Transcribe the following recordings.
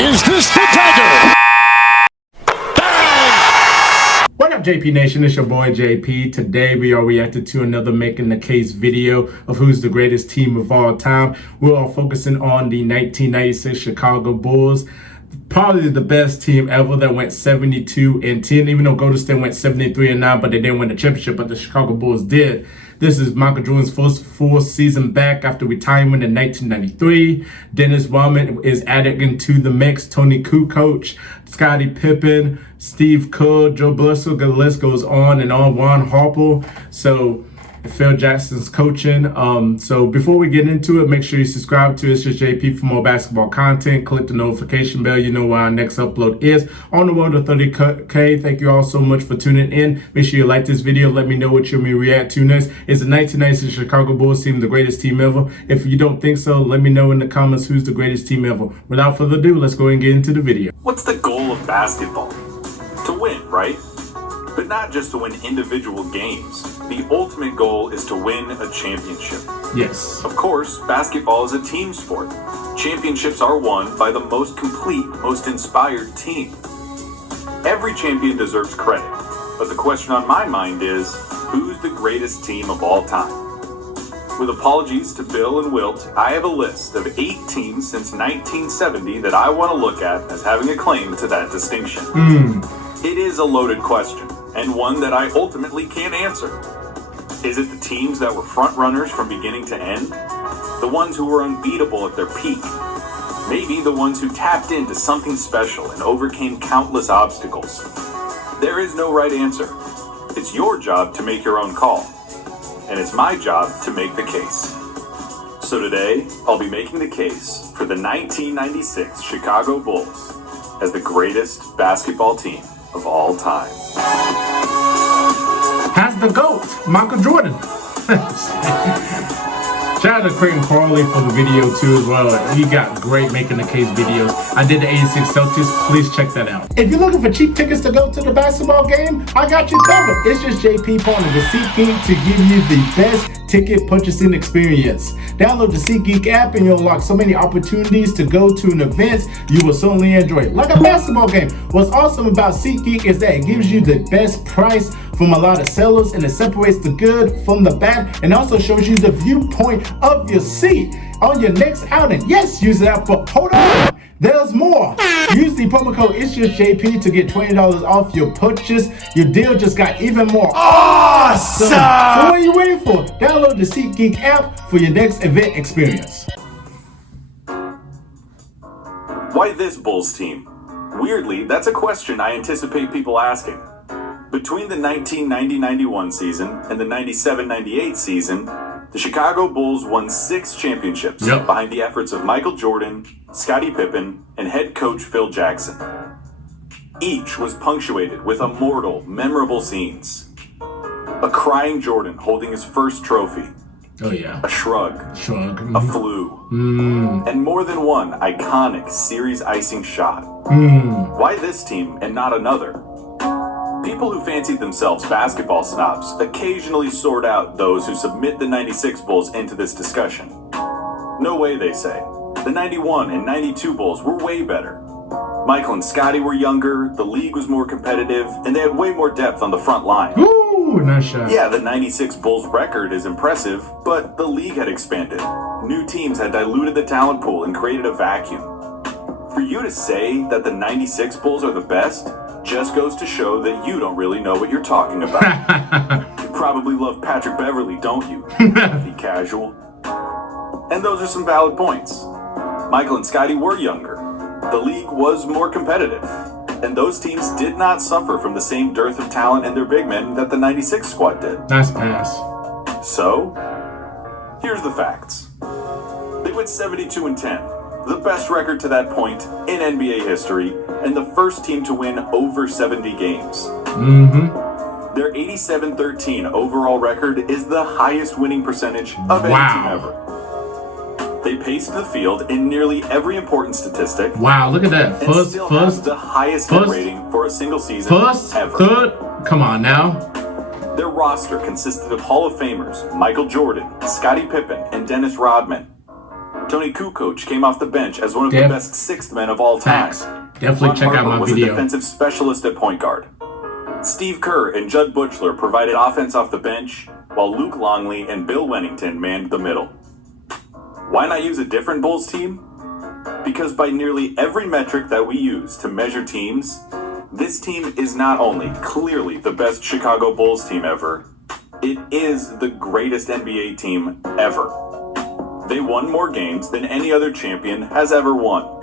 Is this the dagger? What up, JP Nation? It's your boy JP. Today we are reacting to another Making the Case video of who's the greatest team of all time. We're all focusing on the 1996 Chicago Bulls. Probably the best team ever that went 72-10, even though Golden State went 73-9, but they didn't win the championship, but the Chicago Bulls did. This is Michael Jordan's first full season back after retirement in 1993. Dennis Rodman is added into the mix. Tony Kukoc, Scottie Pippen, Steve Kerr, Joe Bledsoe, the list goes on and on. Ron Harper. So Phil Jackson's coaching. So before we get into it, make sure you subscribe to It's Just JP for more basketball content. Click the notification bell. You know where our next upload is. On the road to 30K. Thank you all so much for tuning in. Make sure you like this video. Let me know what you may react to next. Is the 1996 Chicago Bulls team the greatest team ever? If you don't think so, let me know in the comments who's the greatest team ever. Without further ado, let's go and get into the video. What's the goal of basketball? To win, right? But not just to win individual games. The ultimate goal is to win a championship. Yes. Of course, basketball is a team sport. Championships are won by the most complete, most inspired team. Every champion deserves credit, but the question on my mind is, who's the greatest team of all time? With apologies to Bill and Wilt, I have a list of 8 teams since 1970 that I want to look at as having a claim to that distinction. It is a loaded question, and one that I ultimately can't answer. Is it the teams that were front runners from beginning to end? The ones who were unbeatable at their peak? Maybe the ones who tapped into something special and overcame countless obstacles? There is no right answer. It's your job to make your own call, and it's my job to make the case. So today, I'll be making the case for the 1996 Chicago Bulls as the greatest basketball team of all time. Has the GOAT, Michael Jordan. Shout out to Clayton Crawley for the video too as well. He got great Making the Case videos. I did the 86 Celtics. Please check that out. If you're looking for cheap tickets to go to the basketball game, I got you covered. It's just JP partner with SeatGeek to give you the best ticket purchasing experience. Download the SeatGeek app and you'll unlock so many opportunities to go to an event you will certainly enjoy, like a basketball game. What's awesome about SeatGeek is that it gives you the best price from a lot of sellers, and it separates the good from the bad, and also shows you the viewpoint of your seat on your next outing. Yes, use that, but hold on, there's more. Use the promo code It'sJustJP to get $20 off your purchase. Your deal just got even more awesome. So what are you waiting for? Download the SeatGeek app for your next event experience. Why this Bulls team? Weirdly, that's a question I anticipate people asking. Between the 1990-91 season and the 97-98 season, the Chicago Bulls won 6 championships behind the efforts of Michael Jordan, Scottie Pippen, and head coach Phil Jackson. Each was punctuated with immortal, memorable scenes. A crying Jordan holding his first trophy. Oh yeah. A shrug. A flu. And more than one iconic series icing shot. Why this team and not another? People who fancied themselves basketball snobs occasionally sort out those who submit the 96 Bulls into this discussion. No way, they say. The 91 and 92 Bulls were way better. Michael and Scottie were younger, the league was more competitive, and they had way more depth on the front line. Ooh, nice shot. Yeah, the 96 Bulls record is impressive, but the league had expanded. New teams had diluted the talent pool and created a vacuum. For you to say that the 96 Bulls are the best just goes to show that you don't really know what you're talking about. You probably love Patrick Beverly, don't you? Be casual. And those are some valid points. Michael and Scottie were younger. The league was more competitive. And those teams did not suffer from the same dearth of talent in their big men that the 96 squad did. Nice pass. So, here's the facts. They went 72-10. The best record to that point in NBA history, and the first team to win over 70 games. Their 87-13 overall record is the highest winning percentage of any team ever. They paced the field in nearly every important statistic. Wow, look at that. First, the highest net rating for a single season ever. Third, come on now. Their roster consisted of Hall of Famers Michael Jordan, Scottie Pippen, and Dennis Rodman. Tony Kukoc came off the bench as one of the best sixth men of all time. Facts. Definitely check out my was video. A defensive specialist at point guard. Steve Kerr and Judd Butchler provided offense off the bench, while Luke Longley and Bill Wennington manned the middle. Why not use a different Bulls team? Because by nearly every metric that we use to measure teams, this team is not only clearly the best Chicago Bulls team ever, it is the greatest NBA team ever. They won more games than any other champion has ever won.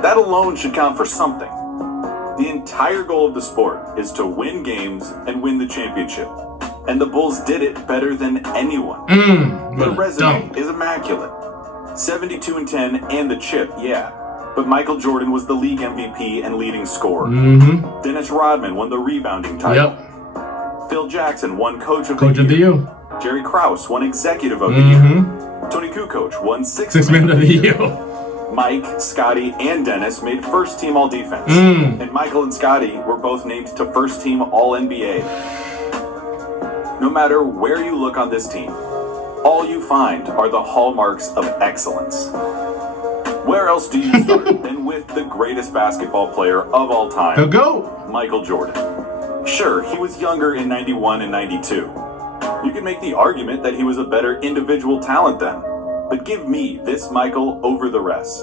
That alone should count for something. The entire goal of the sport is to win games and win the championship. And the Bulls did it better than anyone. Their resume is immaculate. 72-10 and the chip, yeah. But Michael Jordan was the league MVP and leading scorer. Dennis Rodman won the rebounding title. Phil Jackson won Coach of the Year. Jerry Krause won Executive of the Year. Tony Kukoc won Sixth Man of the Year. Mike, Scottie, and Dennis made First Team All-Defense. And Michael and Scottie were both named to First Team All-NBA. No matter where you look on this team, all you find are the hallmarks of excellence. Where else do you start than with the greatest basketball player of all time, The GOAT, Michael Jordan? Sure, he was younger in 91 and 92. You can make the argument that he was a better individual talent then, but give me this Michael over the rest.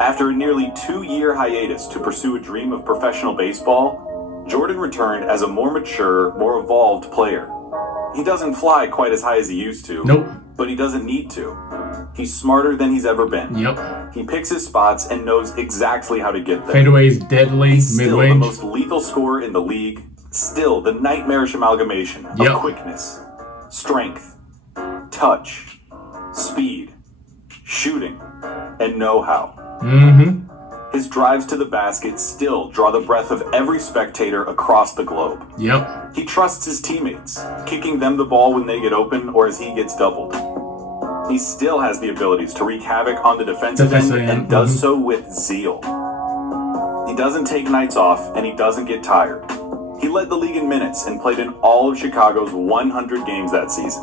After a nearly 2-year hiatus to pursue a dream of professional baseball, Jordan returned as a more mature, more evolved player. He doesn't fly quite as high as he used to, but he doesn't need to. He's smarter than he's ever been. He picks his spots and knows exactly how to get there. Fadeaway's deadly, He's still mid-range. the most lethal scorer in the league, still the nightmarish amalgamation of quickness, strength, touch, speed, shooting, and know-how. His drives to the basket still draw the breath of every spectator across the globe. He trusts his teammates, kicking them the ball when they get open or as he gets doubled. He still has the abilities to wreak havoc on the defensive end and does so with zeal. He doesn't take nights off and he doesn't get tired. He led the league in minutes and played in all of Chicago's 100 games that season.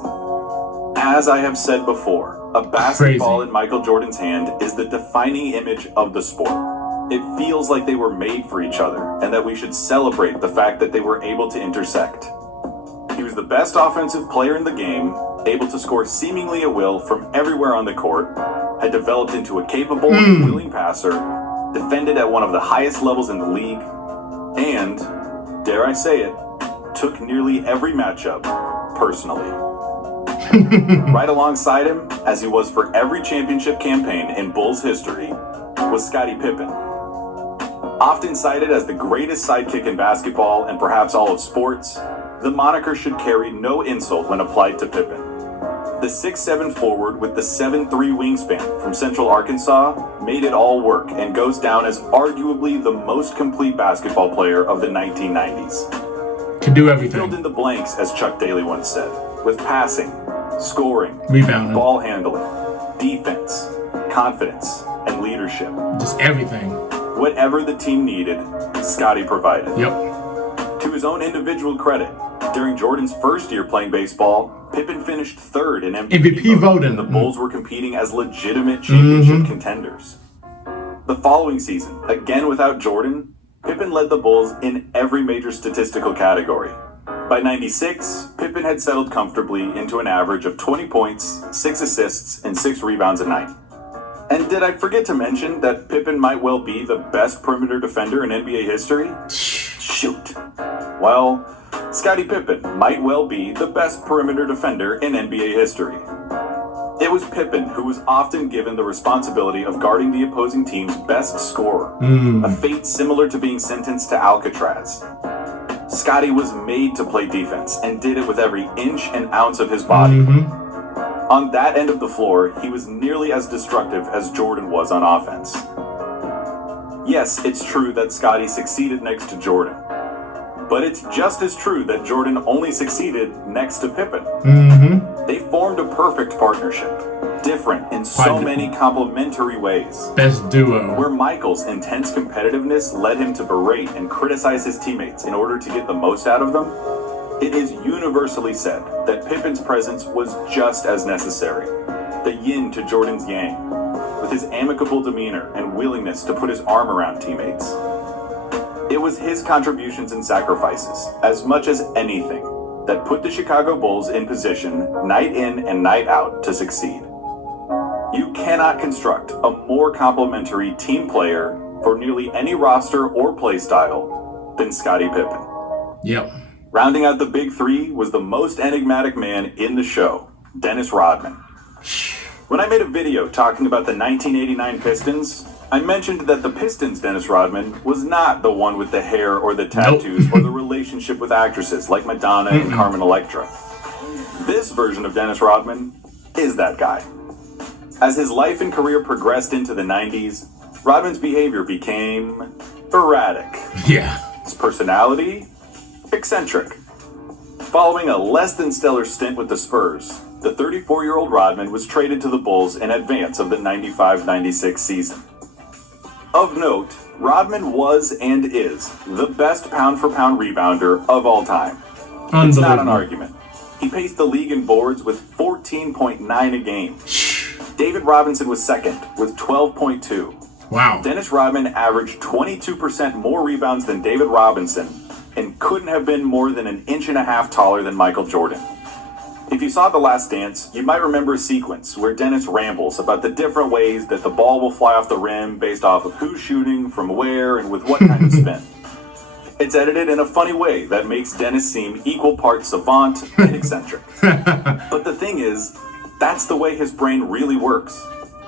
As I have said before, a basketball in Michael Jordan's hand is the defining image of the sport. It feels like they were made for each other and that we should celebrate the fact that they were able to intersect. He was the best offensive player in the game, able to score seemingly at will from everywhere on the court, had developed into a capable and willing passer, defended at one of the highest levels in the league, and, dare I say it, took nearly every matchup personally. Right alongside him, as he was for every championship campaign in Bulls history, was Scottie Pippen. Often cited as the greatest sidekick in basketball and perhaps all of sports, the moniker should carry no insult when applied to Pippen. The 6'7" forward with the 7'3" wingspan from Central Arkansas made it all work and goes down as arguably the most complete basketball player of the 1990s. Can do everything. Filled in the blanks, as Chuck Daly once said, with passing, scoring, rebounding, ball handling, defense, confidence, and leadership. Just everything. Whatever the team needed, Scottie provided. Yep. To his own individual credit, during Jordan's first year playing baseball, Pippen finished third in MVP voting. The Bulls were competing as legitimate championship contenders. The following season, again without Jordan, Pippen led the Bulls in every major statistical category. By 96, Pippen had settled comfortably into an average of 20 points, 6 assists, and 6 rebounds a night. And did I forget to mention that Pippen might well be the best perimeter defender in NBA history? Shoot. Well, Scottie Pippen might well be the best perimeter defender in NBA history. It was Pippen who was often given the responsibility of guarding the opposing team's best scorer, a fate similar to being sentenced to Alcatraz. Scottie was made to play defense and did it with every inch and ounce of his body. On that end of the floor, he was nearly as destructive as Jordan was on offense. Yes, it's true that Scottie succeeded next to Jordan. But it's just as true that Jordan only succeeded next to Pippen. They formed a perfect partnership, different in so many complementary ways. Best duo. Where Michael's intense competitiveness led him to berate and criticize his teammates in order to get the most out of them, it is universally said that Pippen's presence was just as necessary. the yin to Jordan's yang, with his amicable demeanor and willingness to put his arm around teammates. It was his contributions and sacrifices, as much as anything, that put the Chicago Bulls in position night in and night out to succeed. You cannot construct a more complementary team player for nearly any roster or play style than Scottie Pippen. Yep. Rounding out the big three was the most enigmatic man in the show, Dennis Rodman. When I made a video talking about the 1989 Pistons, I mentioned that the Pistons' Dennis Rodman was not the one with the hair or the tattoos or the relationship with actresses like Madonna and Carmen Electra. This version of Dennis Rodman is that guy. As his life and career progressed into the 90s, Rodman's behavior became erratic. Yeah. His personality, eccentric. Following a less than stellar stint with the Spurs, the 34-year-old Rodman was traded to the Bulls in advance of the 95-96 season. Of note, Rodman was and is the best pound-for-pound rebounder of all time. It's not an argument. He paced the league in boards with 14.9 a game. David Robinson was second with 12.2. Wow. Dennis Rodman averaged 22% more rebounds than David Robinson and couldn't have been more than an inch and a half taller than Michael Jordan. If you saw The Last Dance, you might remember a sequence where Dennis rambles about the different ways that the ball will fly off the rim based off of who's shooting, from where, and with what kind of spin. It's edited in a funny way that makes Dennis seem equal parts savant and eccentric. But the thing is, that's the way his brain really works.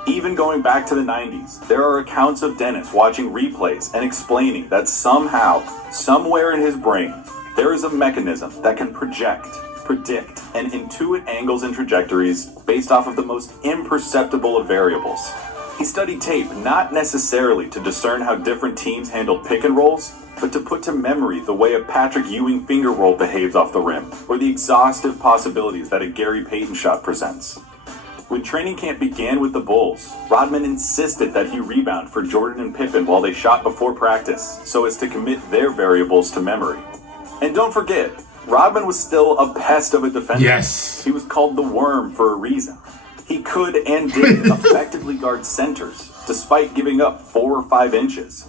Even going back to the 90s, there are accounts of Dennis watching replays and explaining that somehow, somewhere in his brain, there is a mechanism that can project, predict, and intuit angles and trajectories based off of the most imperceptible of variables. He studied tape not necessarily to discern how different teams handled pick and rolls, but to put to memory the way a Patrick Ewing finger roll behaves off the rim, or the exhaustive possibilities that a Gary Payton shot presents. When training camp began with the Bulls, Rodman insisted that he rebound for Jordan and Pippen while they shot before practice, so as to commit their variables to memory. And don't forget, Rodman was still a pest of a defender. Yes. He was called the Worm for a reason. He could and did effectively guard centers, despite giving up 4 or 5 inches.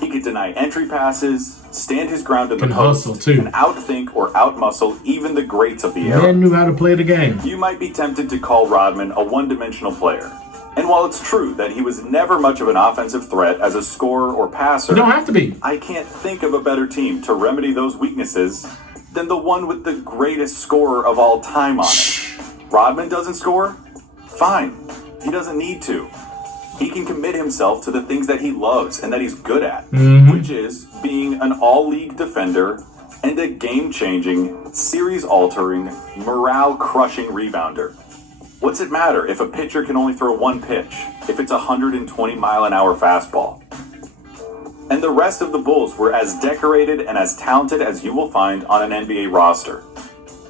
He could deny entry passes, stand his ground in the post, hustle too, and outthink or outmuscle even the greats of the era. Man knew how to play the game. You might be tempted to call Rodman a one-dimensional player. And while it's true that he was never much of an offensive threat as a scorer or passer, You don't have to be. I can't think of a better team to remedy those weaknesses than the one with the greatest scorer of all time on it. Rodman doesn't score? Fine. He doesn't need to. He can commit himself to the things that he loves and that he's good at, which is being an all-league defender and a game-changing, series-altering, morale-crushing rebounder. What's it matter if a pitcher can only throw one pitch, if it's a 120-mile-an-hour fastball? And the rest of the Bulls were as decorated and as talented as you will find on an NBA roster.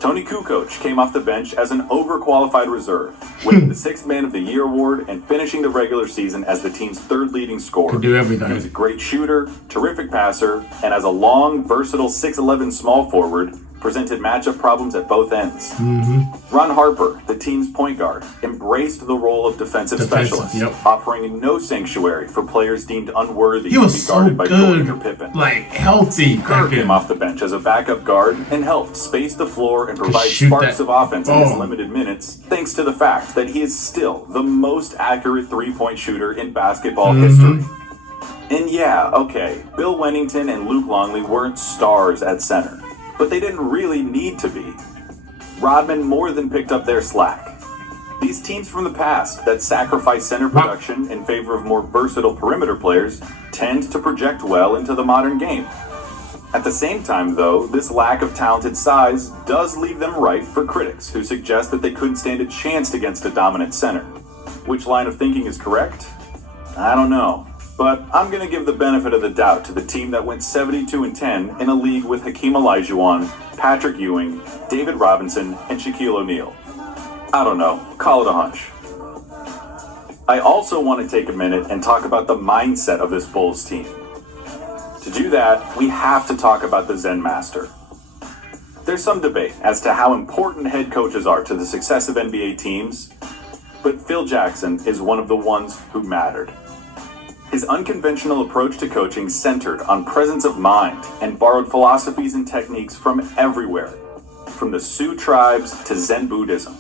Tony Kukoc came off the bench as an overqualified reserve, winning the 6th Man of the Year award and finishing the regular season as the team's 3rd leading scorer. Could do everything. He was a great shooter, terrific passer, and as a long, versatile 6'11" small forward, presented matchup problems at both ends. Ron Harper, the team's point guard, embraced the role of defensive specialist, offering no sanctuary for players deemed unworthy to be guarded by Jordan or Pippen. Like healthy. Kerr came off the bench as a backup guard and helped space the floor and provide sparks of offense in his limited minutes, thanks to the fact that he is still the most accurate three-point shooter in basketball history. And yeah, okay, Bill Wennington and Luke Longley weren't stars at center, but they didn't really need to be. Rodman more than picked up their slack. These teams from the past that sacrifice center production in favor of more versatile perimeter players tend to project well into the modern game. At the same time, though, this lack of talented size does leave them ripe for critics who suggest that they couldn't stand a chance against a dominant center. Which line of thinking is correct? I don't know. But I'm going to give the benefit of the doubt to the team that went 72-10 in a league with Hakeem Olajuwon, Patrick Ewing, David Robinson, and Shaquille O'Neal. I don't know. Call it a hunch. I also want to take a minute and talk about the mindset of this Bulls team. To do that, we have to talk about the Zen Master. There's some debate as to how important head coaches are to the success of NBA teams, but Phil Jackson is one of the ones who mattered. His unconventional approach to coaching centered on presence of mind and borrowed philosophies and techniques from everywhere, from the Sioux tribes to Zen Buddhism.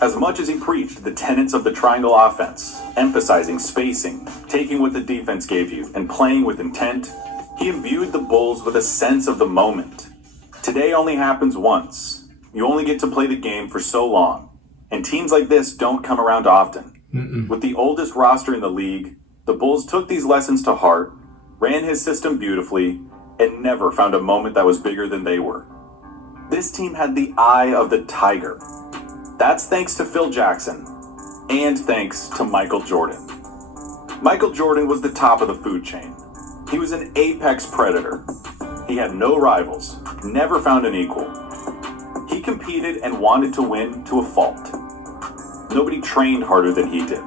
As much as he preached the tenets of the triangle offense, emphasizing spacing, taking what the defense gave you, and playing with intent, he imbued the Bulls with a sense of the moment. Today only happens once. You only get to play the game for so long. And teams like this don't come around often. With the oldest roster in the league, the Bulls took these lessons to heart, ran his system beautifully, and never found a moment that was bigger than they were. This team had the eye of the tiger. That's thanks to Phil Jackson, and thanks to Michael Jordan. Michael Jordan was the top of the food chain. He was an apex predator. He had no rivals, never found an equal. He competed and wanted to win to a fault. Nobody trained harder than he did.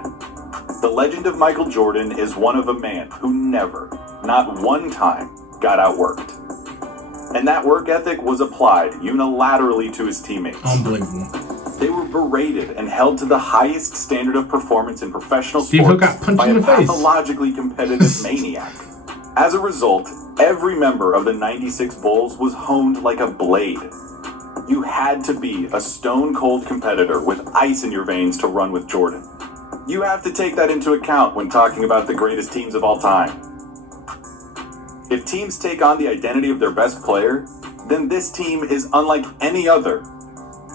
The legend of Michael Jordan is one of a man who never, not one time, got outworked. And that work ethic was applied unilaterally to his teammates. Unbelievable. They were berated and held to the highest standard of performance in professional Steve sports Hook got punched by in a the face. pathologically competitive maniac. As a result, every member of the 96 Bulls was honed like a blade. You had to be a stone-cold competitor with ice in your veins to run with Jordan. You have to take that into account when talking about the greatest teams of all time. If teams take on the identity of their best player, then this team is unlike any other.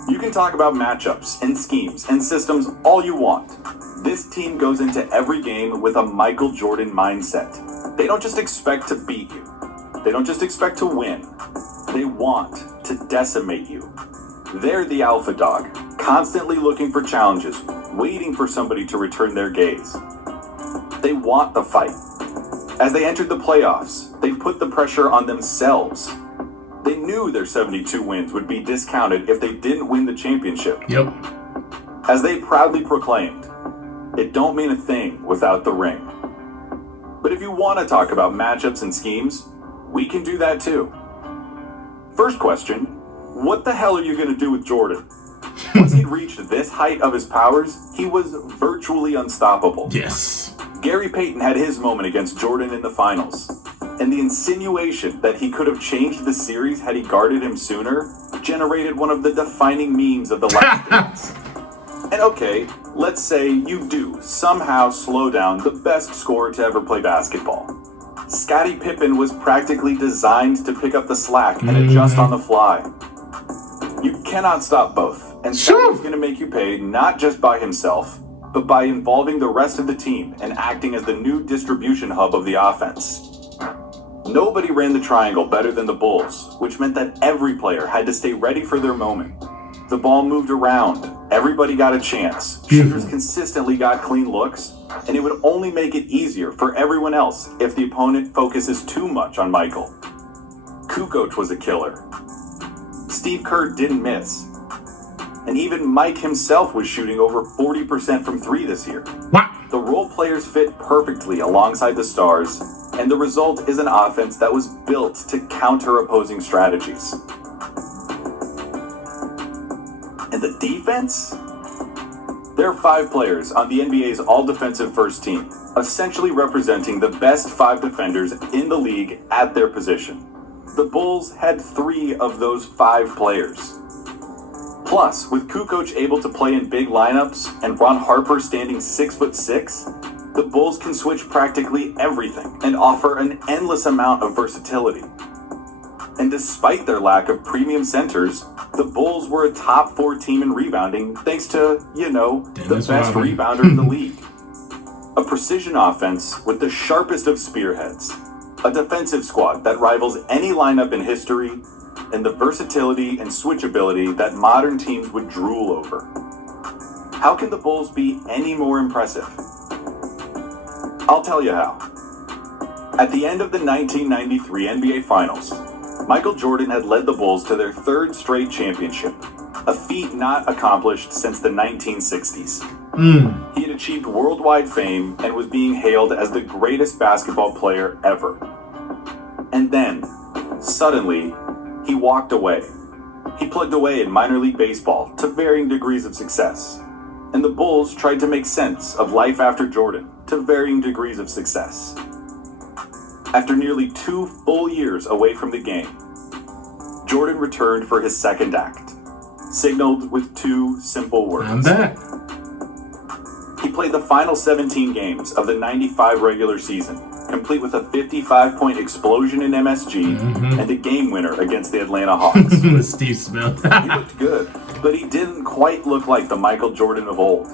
You can talk about matchups and schemes and systems all you want. This team goes into every game with a Michael Jordan mindset. They don't just expect to beat you. They don't just expect to win. They want to decimate you. They're the alpha dog, constantly looking for challenges, waiting for somebody to return their gaze. They want the fight. As they entered the playoffs, they put the pressure on themselves. They knew their 72 wins would be discounted if they didn't win the championship. Yep. As they proudly proclaimed, it don't mean a thing without the ring. But if you want to talk about matchups and schemes, we can do that too. First question, what the hell are you going to do with Jordan? Once he'd reached this height of his powers, he was virtually unstoppable. Yes. Gary Payton had his moment against Jordan in the finals. And the insinuation that he could have changed the series had he guarded him sooner generated one of the defining memes of the last days. And okay, let's say you do somehow slow down the best scorer to ever play basketball. Scottie Pippen was practically designed to pick up the slack and adjust on the fly. You cannot stop both, and Scottie's going to make you pay not just by himself, but by involving the rest of the team and acting as the new distribution hub of the offense. Nobody ran the triangle better than the Bulls, which meant that every player had to stay ready for their moment. The ball moved around, everybody got a chance, shooters consistently got clean looks, and it would only make it easier for everyone else if the opponent focuses too much on Michael. Jokić was a killer. Steve Kerr didn't miss. And even Mike himself was shooting over 40% from three this year. Wow. The role players fit perfectly alongside the stars, and the result is an offense that was built to counter opposing strategies. And the defense? There are 5 players on the NBA's all-defensive first team, essentially representing the best 5 defenders in the league at their position. The Bulls had 3 of those 5 players. Plus, with Jokić able to play in big lineups and Ron Harper standing 6'6", the Bulls can switch practically everything and offer an endless amount of versatility. And despite their lack of premium centers, the Bulls were a top 4 team in rebounding thanks to, the best rebounder in the league. A precision offense with the sharpest of spearheads. A defensive squad that rivals any lineup in history, and the versatility and switchability that modern teams would drool over. How can the Bulls be any more impressive? I'll tell you how. At the end of the 1993 NBA Finals, Michael Jordan had led the Bulls to their 3rd straight championship, a feat not accomplished since the 1960s. He had achieved worldwide fame and was being hailed as the greatest basketball player ever. And then, suddenly, he walked away. He plugged away in minor league baseball to varying degrees of success. and the Bulls tried to make sense of life after Jordan to varying degrees of success. After nearly 2 full years away from the game, Jordan returned for his second act, signaled with 2 simple words. I'm back. He played the final 17 games of the 95 regular season, complete with a 55-point explosion in MSG and a game winner against the Atlanta Hawks. Steve Smith. He looked good, but he didn't quite look like the Michael Jordan of old.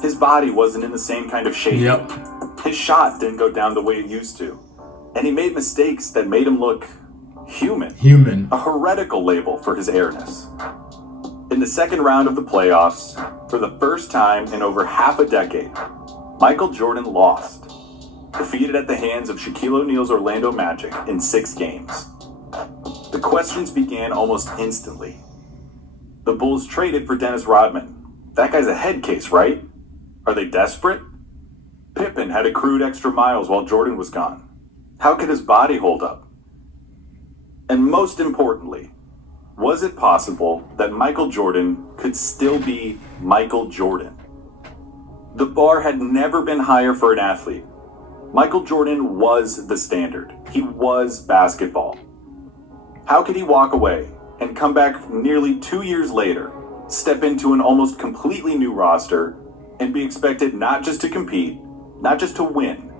His body wasn't in the same kind of shape. Yep. His shot didn't go down the way it used to. And he made mistakes that made him look human. A heretical label for his airness. In the second round of the playoffs, for the first time in over half a decade, Michael Jordan lost, defeated at the hands of Shaquille O'Neal's Orlando Magic in 6 games. The questions began almost instantly. The Bulls traded for Dennis Rodman. That guy's a head case, right? Are they desperate? Pippen had accrued extra miles while Jordan was gone. How could his body hold up? And most importantly, was it possible that Michael Jordan could still be Michael Jordan? The bar had never been higher for an athlete. Michael Jordan was the standard. He was basketball. How could he walk away and come back nearly 2 years later, step into an almost completely new roster, and be expected not just to compete, not just to win,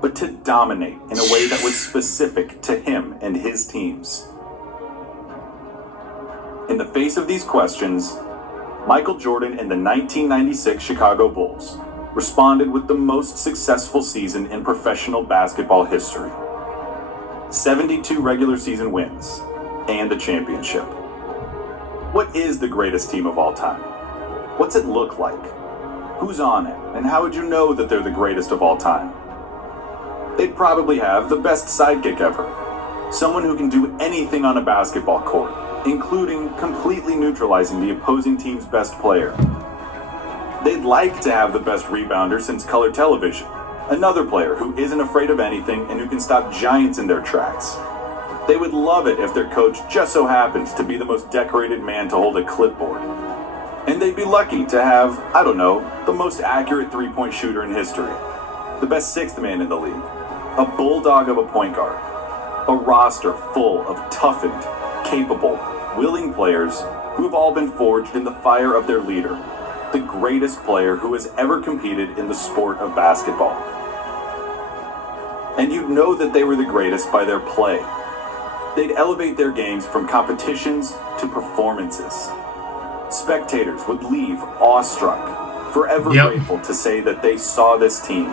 but to dominate in a way that was specific to him and his teams? In the face of these questions, Michael Jordan and the 1996 Chicago Bulls responded with the most successful season in professional basketball history. 72 regular season wins and a championship. What is the greatest team of all time? What's it look like? Who's on it? And how would you know that they're the greatest of all time? They'd probably have the best sidekick ever. Someone who can do anything on a basketball court, including completely neutralizing the opposing team's best player. They'd like to have the best rebounder since color television, another player who isn't afraid of anything and who can stop giants in their tracks. They would love it if their coach just so happens to be the most decorated man to hold a clipboard. And they'd be lucky to have, I don't know, the most accurate three-point shooter in history, the best 6th man in the league, a bulldog of a point guard, a roster full of toughened, capable, willing players who have all been forged in the fire of their leader, the greatest player who has ever competed in the sport of basketball. And you'd know that they were the greatest by their play. They'd elevate their games from competitions to performances. Spectators would leave awestruck, forever grateful to say that they saw this team.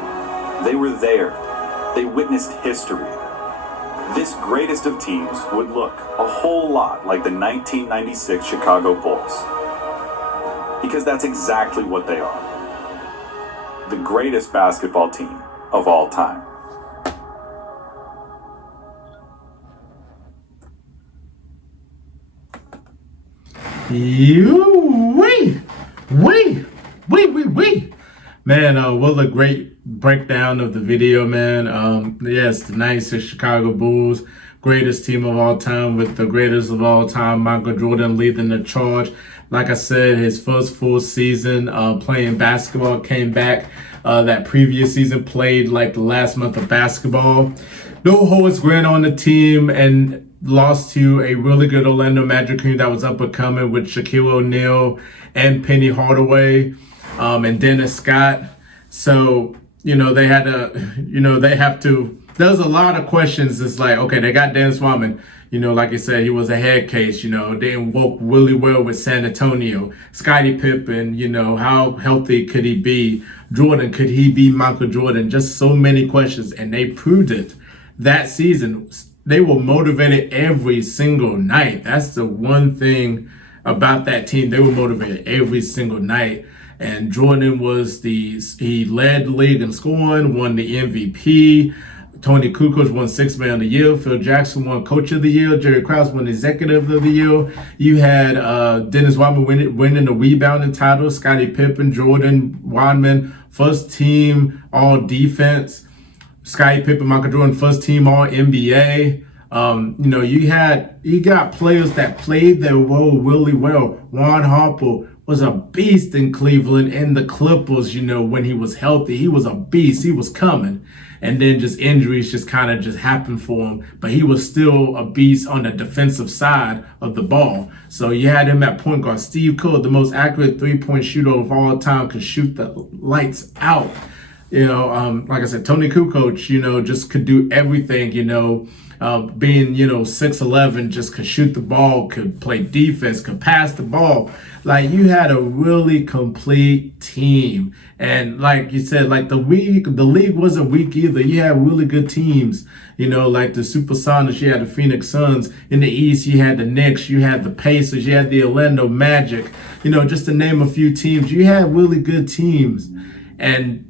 They were there. They witnessed history. This greatest of teams would look a whole lot like the 1996 Chicago Bulls. Because that's exactly what they are. The greatest basketball team of all time. Man, what a great breakdown of the video, man. Yes, the 96 Chicago Bulls, greatest team of all time with the greatest of all time, Michael Jordan leading the charge. Like I said, his first full season playing basketball, came back that previous season, played like the last month of basketball. No holds granted on the team and lost to a really good Orlando Magic team that was up and coming with Shaquille O'Neal and Penny Hardaway and Dennis Scott. So, they had to, there's a lot of questions. It's like, okay, they got Dennis Rodman. Like I said, he was a head case, they worked really well with San Antonio. Scottie Pippen, how healthy could he be? Jordan, could he be Michael Jordan? Just so many questions, and they proved it that season. They were motivated every single night. That's the one thing about that team. They were motivated every single night. And Jordan he led the league in scoring, won the MVP. Tony Kukoc won 6th Man of the Year. Phil Jackson won Coach of the Year. Jerry Krause won Executive of the Year. You had Dennis Rodman winning the rebounding title. Scottie Pippen, Jordan, Rodman, first team all defense. Scottie Pippen, Michael Jordan, first team all NBA. You got players that played their role really well. Ron Harper, was a beast in Cleveland, and the Clippers, when he was healthy, he was a beast. He was coming. And then just injuries just kind of just happened for him. But he was still a beast on the defensive side of the ball. So you had him at point guard. Steve Kerr, the most accurate three-point shooter of all time, could shoot the lights out. Like I said, Tony Kukoc, just could do everything, being, 6'11", just could shoot the ball, could play defense, could pass the ball. Like, you had a really complete team. And like you said, like the league wasn't weak either. You had really good teams, like the Supersonics, you had the Phoenix Suns. In the East, you had the Knicks, you had the Pacers, you had the Orlando Magic, just to name a few teams. You had really good teams. And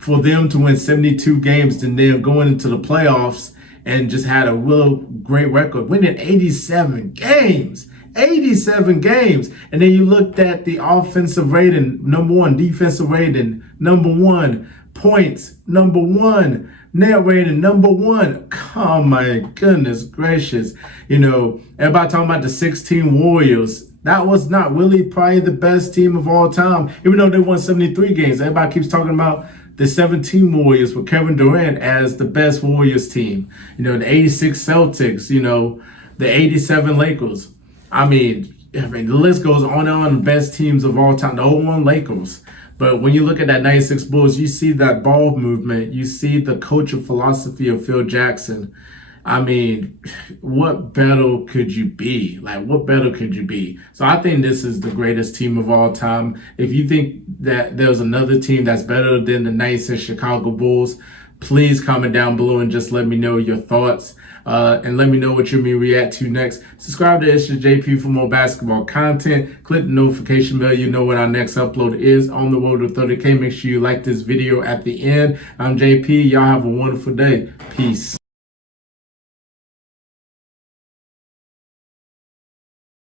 for them to win 72 games and then going into the playoffs and just had a real great record, winning 87 games. 87 games. And then you looked at the offensive rating, number one, defensive rating, number one, points, number one, net rating, number one. Oh my goodness gracious. Everybody talking about the 16 Warriors. That was not really probably the best team of all time, even though they won 73 games. Everybody keeps talking about the 17 Warriors with Kevin Durant as the best Warriors team. The 86 Celtics, the 87 Lakers. I mean, the list goes on and on, the best teams of all time, the 01 Lakers. But when you look at that 96 Bulls, you see that ball movement. You see the coaching philosophy of Phil Jackson. I mean, what better could you be? Like, what better could you be? So I think this is the greatest team of all time. If you think that there's another team that's better than the 96 Chicago Bulls, please comment down below and just let me know your thoughts. And let me know what you may react to next. Subscribe to It's Just JP for more basketball content. Click the notification bell. You know when our next upload is. On the road to 30K. Make sure you like this video at the end. I'm JP. Y'all have a wonderful day. Peace.